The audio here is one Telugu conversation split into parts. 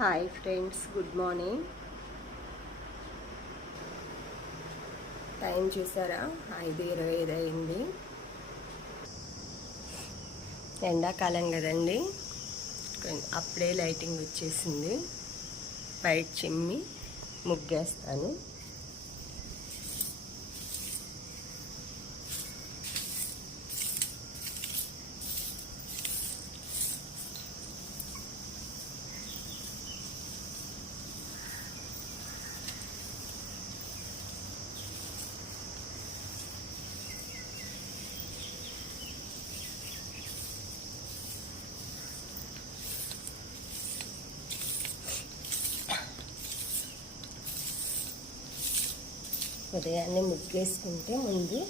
Hi friends good morning time చూసారా? ఐదు ఇరవై ఐదు అయింది. ఎండాకాలం కదండి. అప్పుడే లైటింగ్ వచ్చేసింది. బయట చిమ్మి ముగ్గేస్తాను. ఉదయాన్నే ముగ్గేసుకుంటే ముందు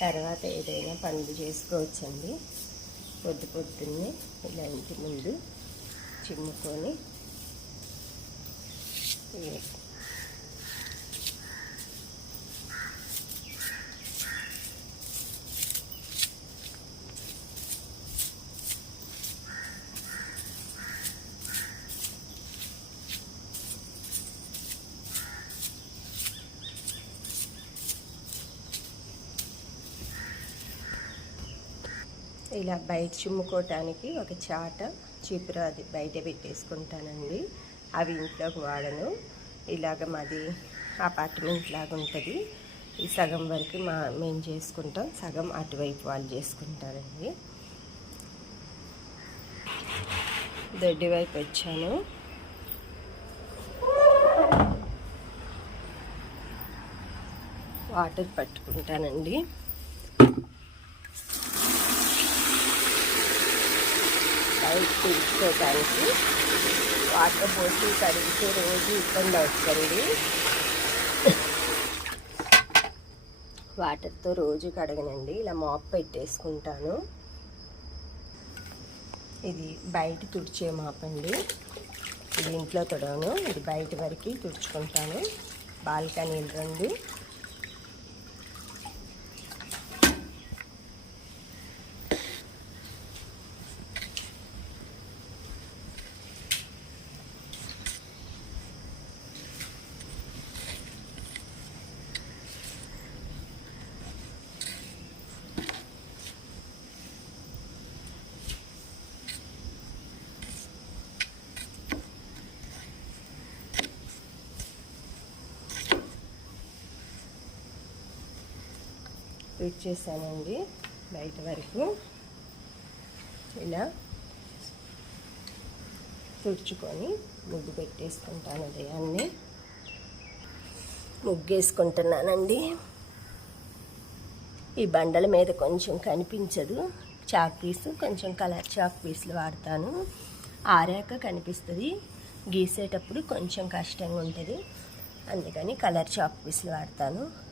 తర్వాత ఏదైనా పనులు చేసుకోవచ్చండి. పొద్దు పొద్దున్నే ఇలా ఇంటి ముందు చిమ్ముకొని ఇలా బయట చుమ్ముకోవటానికి ఒక చాట చీపురు అది బయట పెట్టేసుకుంటానండి. అవి ఇంట్లోకి వాడను. ఇలాగ మాది అపార్ట్మెంట్ లాగా ఉంటుంది. ఈ సగం వరకు మా మేము చేసుకుంటాం. సగం అటువైపు వాళ్ళు చేసుకుంటారండి. దొడ్డి వైపు వచ్చాను. వాటర్ పట్టుకుంటానండి. బయట తీసుకోవడానికి వాటర్ పోసి కడిగితే రోజు ఇబ్బంది అవుతుంది. వాటర్తో రోజు కడగనండి. ఇలా మాప్ పెట్టేసుకుంటాను. ఇది బయట తుడిచే మాప్ అండి. ఇది ఇంట్లో తొడవను. ఇది బయట వరకు తుడుచుకుంటాను. బాల్కనీలు రెండు. చేశానండి బయట వరకు. ఇలా తుడుచుకొని ముగ్గు పెట్టేసుకుంటాను ఉదయాన్నే. ముగ్గేసుకుంటున్నానండి. ఈ బండల మీద కొంచెం కనిపించదు. చాక్ పీస్ కొంచెం కలర్ చాక్ పీసులు వాడతాను. ఆరాక కనిపిస్తుంది. గీసేటప్పుడు కొంచెం కష్టంగా ఉంటుంది అందుకని కలర్ చాక్ పీసులు వాడతాను.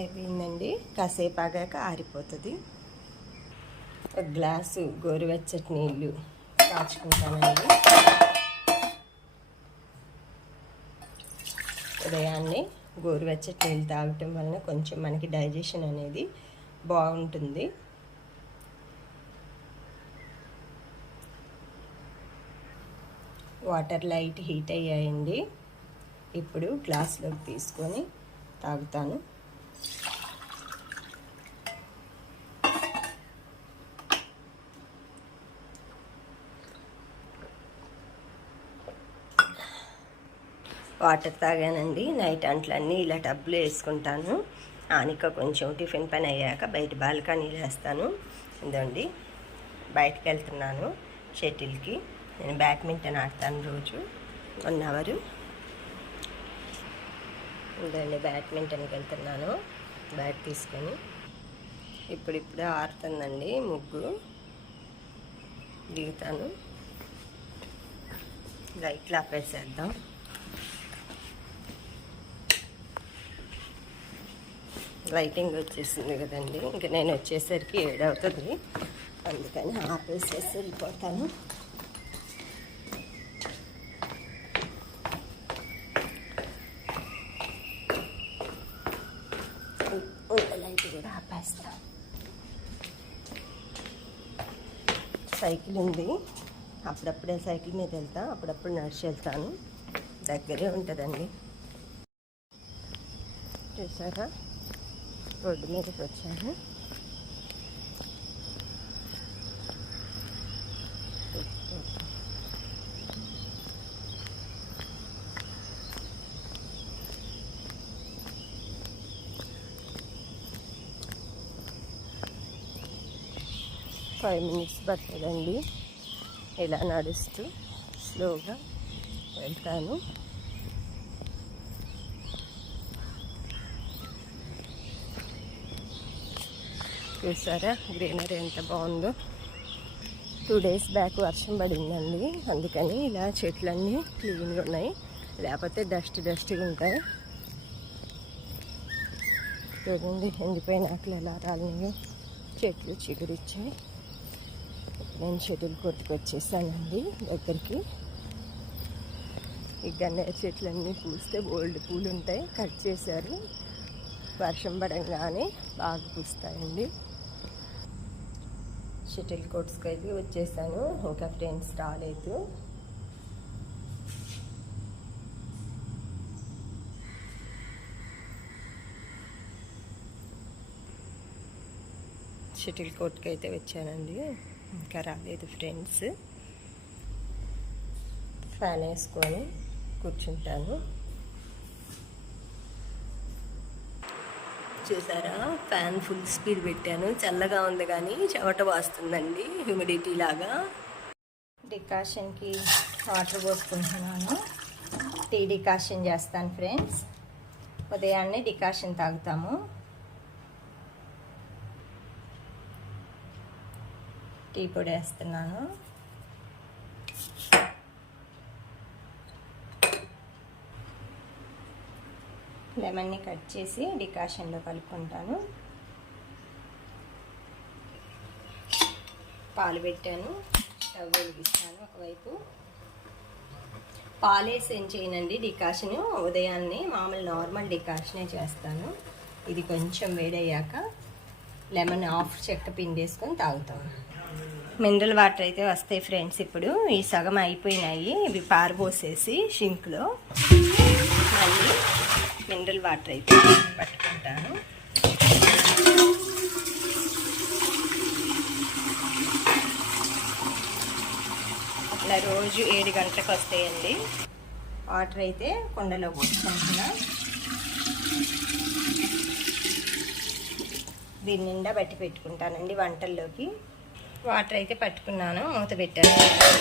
అయిపోయిందండి. కాసేపు ఆగాక ఆరిపోతుంది. ఒక గ్లాసు గోరువెచ్చటి నీళ్ళు కాచుకుంటానండి. ఉదయాన్నే గోరువెచ్చటి నీళ్ళు తాగటం వలన కొంచెం మనకి డైజెషన్ అనేది బాగుంటుంది. వాటర్ లైట్ హీట్ అయ్యాయండి. ఇప్పుడు గ్లాస్లోకి తీసుకొని తాగుతాను. వాటర్ తాగానండి. నైట్ అంట్లన్నీ ఇలా డబ్బులు వేసుకుంటాను. ఆనిక కొంచెం టిఫిన్ పని అయ్యాక బయట బాల్కనీలో వేస్తాను ఇదండి. బయటకు వెళ్తున్నాను షటిల్కి. నేను బ్యాడ్మింటన్ ఆడతాను రోజు. One hour. ఇదండి బ్యాడ్మింటన్కి వెళ్తున్నాను. బ్యాట్ తీసుకొని. ఇప్పుడిప్పుడే ఆడుతుందండి ముగ్గు. దిగుతాను. లైట్లు ఆపేసేద్దాం లైటింగ్ వచ్చేసింది కదండి. ఇంకా నేను వచ్చేసరికి ఏడవుతుంది. అందుకని ఆపేసేసి వెళ్ళిపోతాను. లైట్ కూడా ఆపేస్తాను సైకిల్ ఉంది. అప్పుడప్పుడే సైకిల్ మీద వెళ్తా అప్పుడప్పుడు నడిచి వెళ్తాను. దగ్గరే ఉంటుందండి. చూసారా? రోడ్డు మీదకి వచ్చాను. ఫైవ్ మినిట్స్ పట్టదండి. ఇలా నడుస్తూ స్లోగా వెళ్తాను. చూసారా? గ్రీనరీ ఎంత బాగుందో. టూ డేస్ బ్యాక్ వర్షం పడిందండి. అందుకని ఇలా చెట్లన్నీ క్లీన్గా ఉన్నాయి. లేకపోతే డస్ట్ డస్ట్గా ఉంటాయి. చూడండి ఎండిపోయిన ఆకులు ఎలా రాలినాయో. చెట్లు చిగురిచ్చాయి. నేను షెడ్యూల్ కొట్టుకొచ్చేసానండి దగ్గరికి. ఈ గన్నేరు చెట్లన్నీ పూస్తే బోల్డ్ పూలు ఉంటాయి కట్ చేశారు. వర్షం పడంగానే బాగా పూస్తాయండి. షటిల్ కోట్స్కి అయితే వచ్చేసాను. ఇంకా ఫ్రెండ్స్ రాలేదు షటిల్ కోర్ట్కి అయితే వచ్చానండి. ఇంకా రాలేదు ఫ్రెండ్స్. ఫ్యాన్ వేసుకొని కూర్చుంటాను. చూసారా? ఫ్యాన్ ఫుల్ స్పీడ్ పెట్టాను. చల్లగా ఉంది కానీ చెమట వాస్తుందండి హ్యూమిడిటీ లాగా. డికాషన్కి వాటర్ పోసుకుంటున్నాను. టీ డికాషన్ చేస్తాను ఫ్రెండ్స్ ఉదయాన్నే డికాషన్ తాగుతాము. టీ పొడి వేస్తున్నాను. లెమన్ని కట్ చేసి డికాషన్లో కలుపుకుంటాను. పాలు పెట్టాను. స్టవ్ వెలిగిస్తాను ఒకవైపు. వేసి ఏం చేయనండి డికాషన్. ఉదయాన్నే మామూలు నార్మల్ డికాషనే చేస్తాను. ఇది కొంచెం వేడయ్యాక లెమన్ ఆఫ్ చెక్క పిండేసుకొని తాగుతాం మినరల్ వాటర్ అయితే వస్తాయి ఫ్రెండ్స్ ఇప్పుడు. ఈ సగం అయిపోయినాయి. ఇవి పారబోసేసి షింక్లో మళ్ళీ మినరల్ వాటర్ అయితే పట్టుకుంటాను. అట్లా రోజు ఏడు గంటలకు వస్తాయండి. వాటర్ అయితే కుండలో పోసుకుంటున్నా. దీని నిండా బట్టి పెట్టుకుంటానండి వంటల్లోకి. వాటర్ అయితే పట్టుకున్నాను మూత పెట్టాను.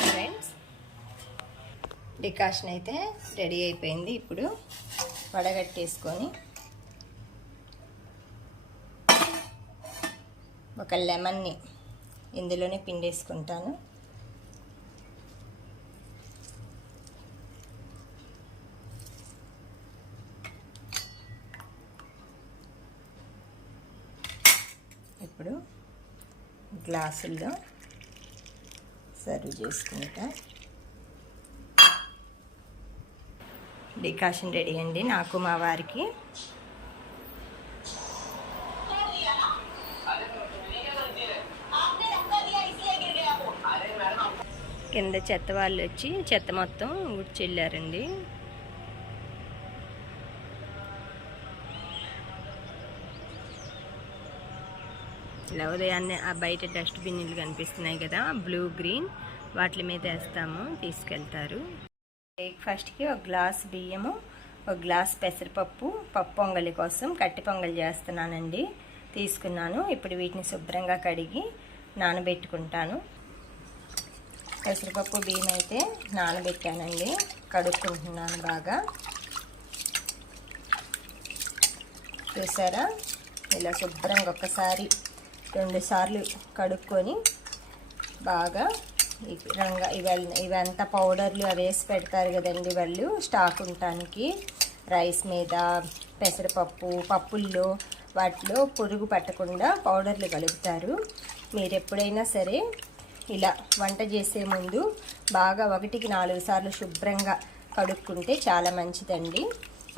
ఫ్రెండ్స్ డికాషన్ అయితే రెడీ అయిపోయింది ఇప్పుడు. వడగట్టేసుకొని ఒక లెమన్ని ఇందులోనే పిండేసుకుంటాను. ఇప్పుడు గ్లాసుల్లో సర్వ్ చేసుకుంటా. డికాషన్ రెడీ అండి నాకు మా వారికి. కింద చెత్త వాళ్ళు వచ్చి చెత్త మొత్తం ఉడ్చెళ్ళారండి ఇలా ఉదయాన్నే ఆ బయట డస్ట్బిన్లు కనిపిస్తున్నాయి కదా బ్లూ గ్రీన్ వాటి మీద వేస్తాము తీసుకెళ్తారు. బ్రేక్ఫాస్ట్కి ఒక గ్లాస్ బియ్యము ఒక గ్లాస్ పెసరపప్పు పప్పు పొంగలి కోసం కట్టి పొంగలి చేస్తున్నానండి. తీసుకున్నాను. ఇప్పుడు వీటిని శుభ్రంగా కడిగి నానబెట్టుకుంటాను. పెసరపప్పు బియ్యం అయితే నానబెట్టానండి. కడుక్కుంటున్నాను బాగా. చూసారా? ఇలా శుభ్రంగా ఒక్కసారి రెండు సార్లు కడుక్కొని బాగా రంగ ఇవన్నీ ఇవంతా పౌడర్లు అవి వేసి పెడతారు కదండి వాళ్ళు స్టాక్ ఉండటానికి. రైస్ మీద పెసరపప్పు పప్పుల్లో వాటిలో పురుగు పట్టకుండా పౌడర్లు కలుపుతారు. మీరు ఎప్పుడైనా సరే ఇలా వంట చేసే ముందు బాగా ఒకటికి నాలుగు సార్లు శుభ్రంగా కడుక్కుంటే చాలా మంచిదండి.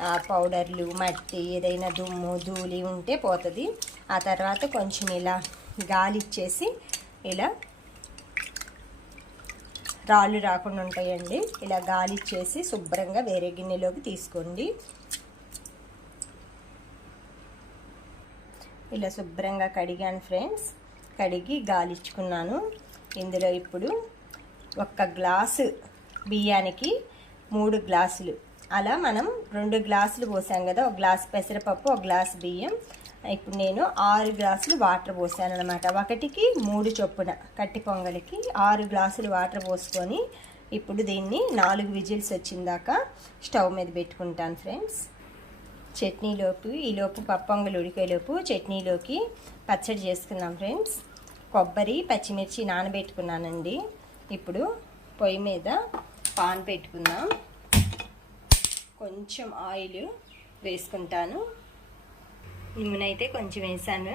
ఆ పౌడర్లు మట్టి ఏదైనా దుమ్ము ధూళి ఉంటే పోతుంది. ఆ తర్వాత కొంచెం ఇలా గాలి ఇచ్చేసి ఇలా రాళ్ళు రాకుండా ఉంటాయండి. ఇలా గాలి ఇచ్చేసి శుభ్రంగా వేరే గిన్నెలోకి తీసుకోండి. ఇలా శుభ్రంగా కడిగాను ఫ్రెండ్స్. కడిగి గాలిచ్చుకున్నాను. ఇందులో ఇప్పుడు ఒక్క గ్లాసు బియ్యానికి మూడు గ్లాసులు. అలా మనం రెండు గ్లాసులు పోసాం కదా ఒక గ్లాస్ పెసరపప్పు ఒక గ్లాస్ బియ్యం. ఇప్పుడు నేను ఆరు గ్లాసులు వాటర్ పోసాను అనమాట ఒకటికి మూడు చొప్పున కట్టి పొంగలికి ఆరు గ్లాసులు వాటర్ పోసుకొని ఇప్పుడు దీన్ని నాలుగు విజిల్స్ వచ్చిందాక స్టవ్ మీద పెట్టుకుంటాను ఫ్రెండ్స్. చట్నీలోపు ఈలోపు పప్పొంగలు ఉడికేలోపు చట్నీలోకి పచ్చడి చేసుకున్నాం ఫ్రెండ్స్. కొబ్బరి పచ్చిమిర్చి నానబెట్టుకున్నానండి. ఇప్పుడు పొయ్యి మీద పాన్ పెట్టుకుందాం. కొంచెం ఆయిల్ వేసుకుంటాను. ఇమునైతే కొంచెం వేసాను.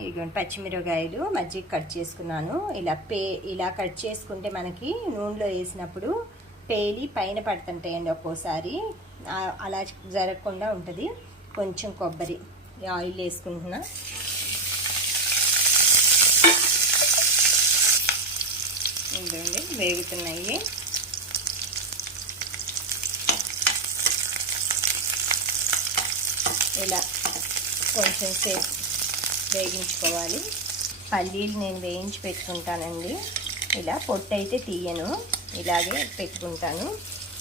ఇదిగోండి పచ్చిమిరపకాయలు మజ్జిగ కట్ చేసుకున్నాను. ఇలా పే ఇలా కట్ చేసుకుంటే మనకి నూనెలో వేసినప్పుడు పేలి పైన పడుతుంటాయండి ఒక్కోసారి. అలా జరగకుండా ఉంటుంది. కొంచెం కొబ్బరి ఆయిల్ వేసుకుంటున్నా. ఇదండి వేగుతున్నాయి. ఇలా కొంచెం సేపు వేగించుకోవాలి పల్లీలు నేను వేయించి పెట్టుకుంటానండి. ఇలా పొట్టు అయితే తీయను. ఇలాగే పెట్టుకుంటాను.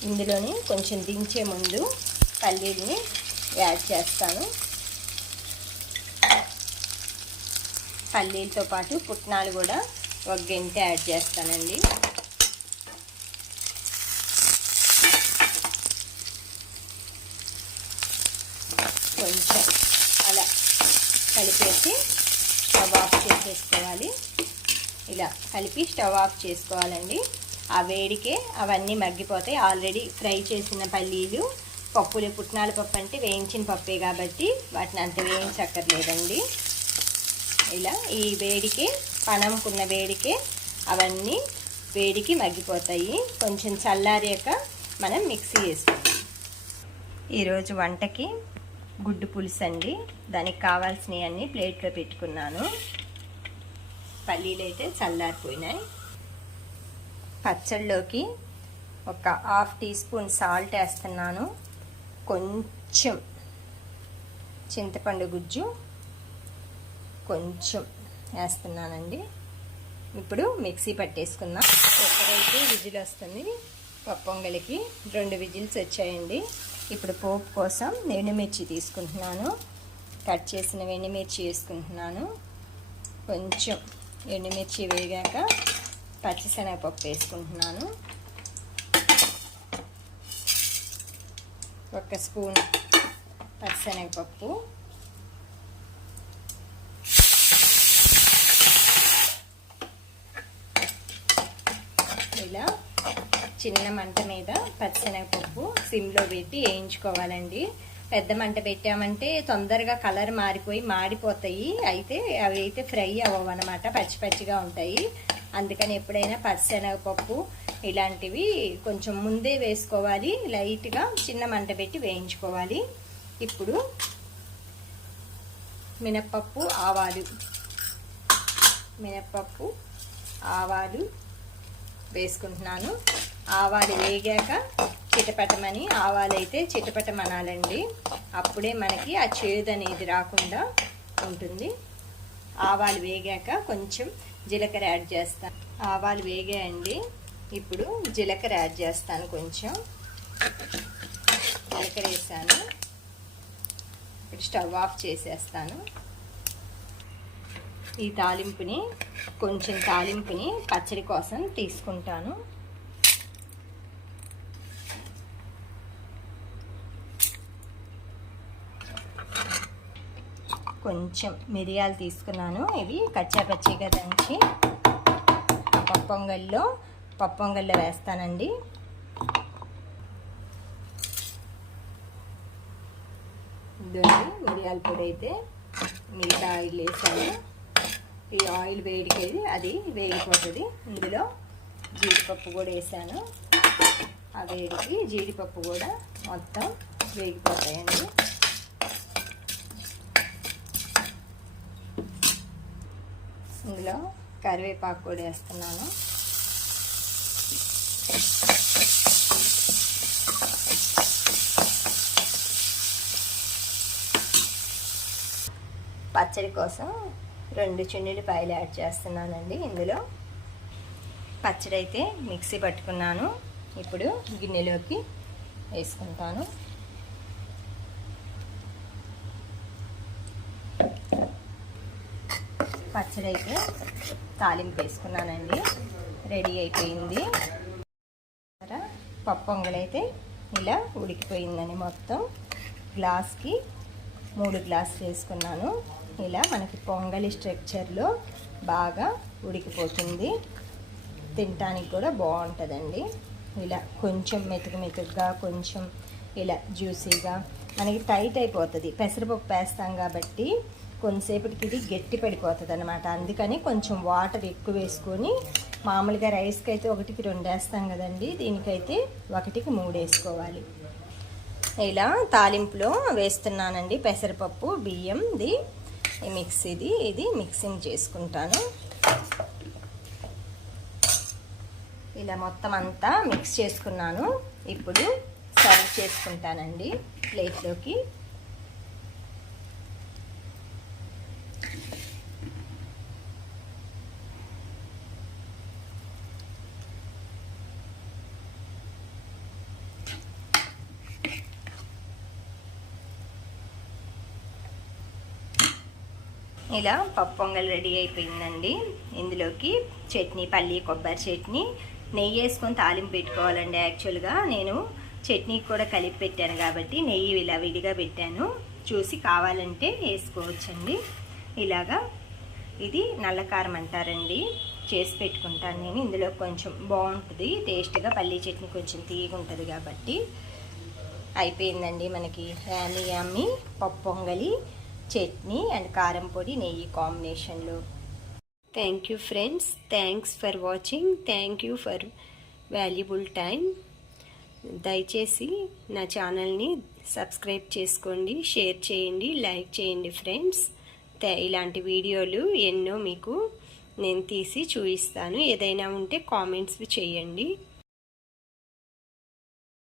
ఇందులోని కొంచెం దించే ముందు పల్లీల్ని యాడ్ చేస్తాను. పల్లీలతో పాటు పుట్నాలు కూడా ఒక గంట యాడ్ చేస్తానండి కొంచెం అలా కలిపేసి స్టవ్ ఆఫ్ చేసేసుకోవాలి ఇలా కలిపి స్టవ్ ఆఫ్ చేసుకోవాలండి. ఆ వేడికే అవన్నీ మగ్గిపోతాయి. ఆల్రెడీ ఫ్రై చేసిన పల్లీలు పప్పులు పుట్నాల పప్పు అంటే వేయించిన పప్పే కాబట్టి వాటిని అంత వేయించక్కర్లేదండి. ఇలా ఈ వేడికి పనంకున్న వేడికే అవన్నీ వేడికి మగ్గిపోతాయి. కొంచెం చల్లారాక మనం మిక్సీ వేసుకుంటాం ఈరోజు వంటకి గుడ్డు పులుసు అండి దానికి కావాల్సినవి అన్నీ ప్లేట్లో పెట్టుకున్నాను. పల్లీలు అయితే చల్లారిపోయినాయి. పచ్చళ్ళలోకి ఒక హాఫ్ టీ స్పూన్ సాల్ట్ వేస్తున్నాను. కొంచెం చింతపండు గుజ్జు కొంచెం వేస్తున్నానండి. ఇప్పుడు మిక్సీ పట్టేసుకుందాం. ఒకరైతే విజిల్ వస్తుంది పప్పొంగలికి రెండు విజిల్స్ వచ్చాయండి. ఇప్పుడు పోపు కోసం ఎండుమిర్చి తీసుకుంటున్నాను. కట్ చేసిన ఎండుమిర్చి వేసుకుంటున్నాను. కొంచెం ఎండుమిర్చి వేగాక పచ్చిశనగపప్పు వేసుకుంటున్నాను. ఒక స్పూన్ పచ్చిశనగపప్పు. ఇలా చిన్న మంట మీద పచ్చిశనగపప్పు సిమ్లో పెట్టి వేయించుకోవాలండి. పెద్ద మంట పెట్టామంటే తొందరగా కలర్ మారిపోయి మాడిపోతాయి. అయితే అవి అయితే ఫ్రై అవ్వవు అనమాట పచ్చి పచ్చిగా ఉంటాయి. అందుకని ఎప్పుడైనా పచ్చనగపప్పు ఇలాంటివి కొంచెం ముందే వేసుకోవాలి. లైట్గా చిన్న మంట పెట్టి వేయించుకోవాలి. ఇప్పుడు మినప్పప్పు ఆవాలు. మినప్పప్పు ఆవాలు వేసుకుంటున్నాను. ఆవాలు వేగాక చిటపటమని ఆవాలు అయితే చిటపటమనాలండి. అప్పుడే మనకి ఆ చేదు అనేది రాకుండా ఉంటుంది. ఆవాలు వేగాక కొంచెం జీలకర్ర యాడ్ చేస్తాను ఆవాలు వేగాయండి. ఇప్పుడు జీలకర్ర యాడ్ చేస్తాను కొంచెం. జీలకర్ర వేసాను. ఇప్పుడు స్టవ్ ఆఫ్ చేసేస్తాను. ఈ తాలింపుని కొంచెం తాలింపుని పచ్చడి కోసం తీసుకుంటాను. కొంచెం మిరియాలు తీసుకున్నాను. ఇవి కచ్చాపచ్చిగా దంచి పప్పొంగల్లో పప్పొంగల్లో వేస్తానండి. ఇదండి మిరియాల పొడి అయితే మిగతా ఆయిల్ వేసాను. ఈ ఆయిల్ వేడికి అది వేగిపోతుంది ఇందులో జీడిపప్పు కూడా వేసాను. ఆ వేడికి జీడిపప్పు కూడా మొత్తం వేగిపోతాయండి. ఇందులో కరివేపాకు కూడా వేస్తున్నాను. పచ్చడి కోసం రెండు చున్నిలిపాయలు యాడ్ చేస్తున్నానండి ఇందులో. పచ్చడి అయితే మిక్సీ పట్టుకున్నాను. ఇప్పుడు గిన్నెలోకి వేసుకుంటాను. పచ్చడి అయితే తాలింపు వేసుకున్నానండి. రెడీ అయిపోయింది. పప్పు అయితే ఇలా ఉడికిపోయిందని మొత్తం గ్లాస్కి మూడు గ్లాసులు వేసుకున్నాను. ఇలా మనకి పొంగలి స్ట్రక్చర్లో బాగా ఉడికిపోతుంది. తినటానికి కూడా బాగుంటుందండి. ఇలా కొంచెం మెతుకు మెతుకుగా కొంచెం ఇలా జ్యూసీగా మనకి టైట్ అయిపోతుంది. పెసరపప్పు వేస్తాం కాబట్టి కొంతసేపటికి ఇది గట్టి పడిపోతుంది అనమాట అందుకని కొంచెం వాటర్ ఎక్కువ వేసుకొని మామూలుగా రైస్కి అయితే ఒకటికి రెండు వేస్తాం కదండి. దీనికైతే ఒకటికి మూడు వేసుకోవాలి ఇలా తాలింపులో వేస్తున్నానండి పెసరపప్పు బియ్యంది మిక్సీది ఇది మిక్సింగ్ చేసుకుంటాను. ఇలా మొత్తం అంతా మిక్స్ చేసుకున్నాను. ఇప్పుడు సర్వ్ చేసుకుంటానండి ప్లేట్లోకి. ఇలా పప్పు పొంగల్ రెడీ అయిపోయిందండి. ఇందులోకి చట్నీ పల్లి కొబ్బరి చట్నీ. నెయ్యి వేసుకొని తాలింపు పెట్టుకోవాలండి యాక్చువల్గా. నేను చట్నీ కూడా కలిపి పెట్టాను కాబట్టి నెయ్యి ఇలా విడిగా పెట్టాను. చూసి కావాలంటే వేసుకోవచ్చండి. ఇలాగా ఇది నల్లకారం అంటారండి. చేసి పెట్టుకుంటాను నేను. ఇందులో కొంచెం బాగుంటుంది. టేస్ట్గా పల్లీ చట్నీ కొంచెం తీయగా ఉంటుంది కాబట్టి అయిపోయిందండి మనకి యామి యామి పప్పు పొంగలి చట్నీ అండ్ కారం పొడి నెయ్యి కాంబినేషన్లో. Thank you friends thanks for watching thank you for valuable time దయచేసి నా ఛానల్ని సబ్స్క్రైబ్ చేసుకోండి షేర్ చేయండి లైక్ చేయండి ఫ్రెండ్స్ ఇలాంటి వీడియోలు ఎన్నో మీకు నేను తీసి చూపిస్తాను. ఏదైనా ఉంటే కామెంట్స్ చేయండి.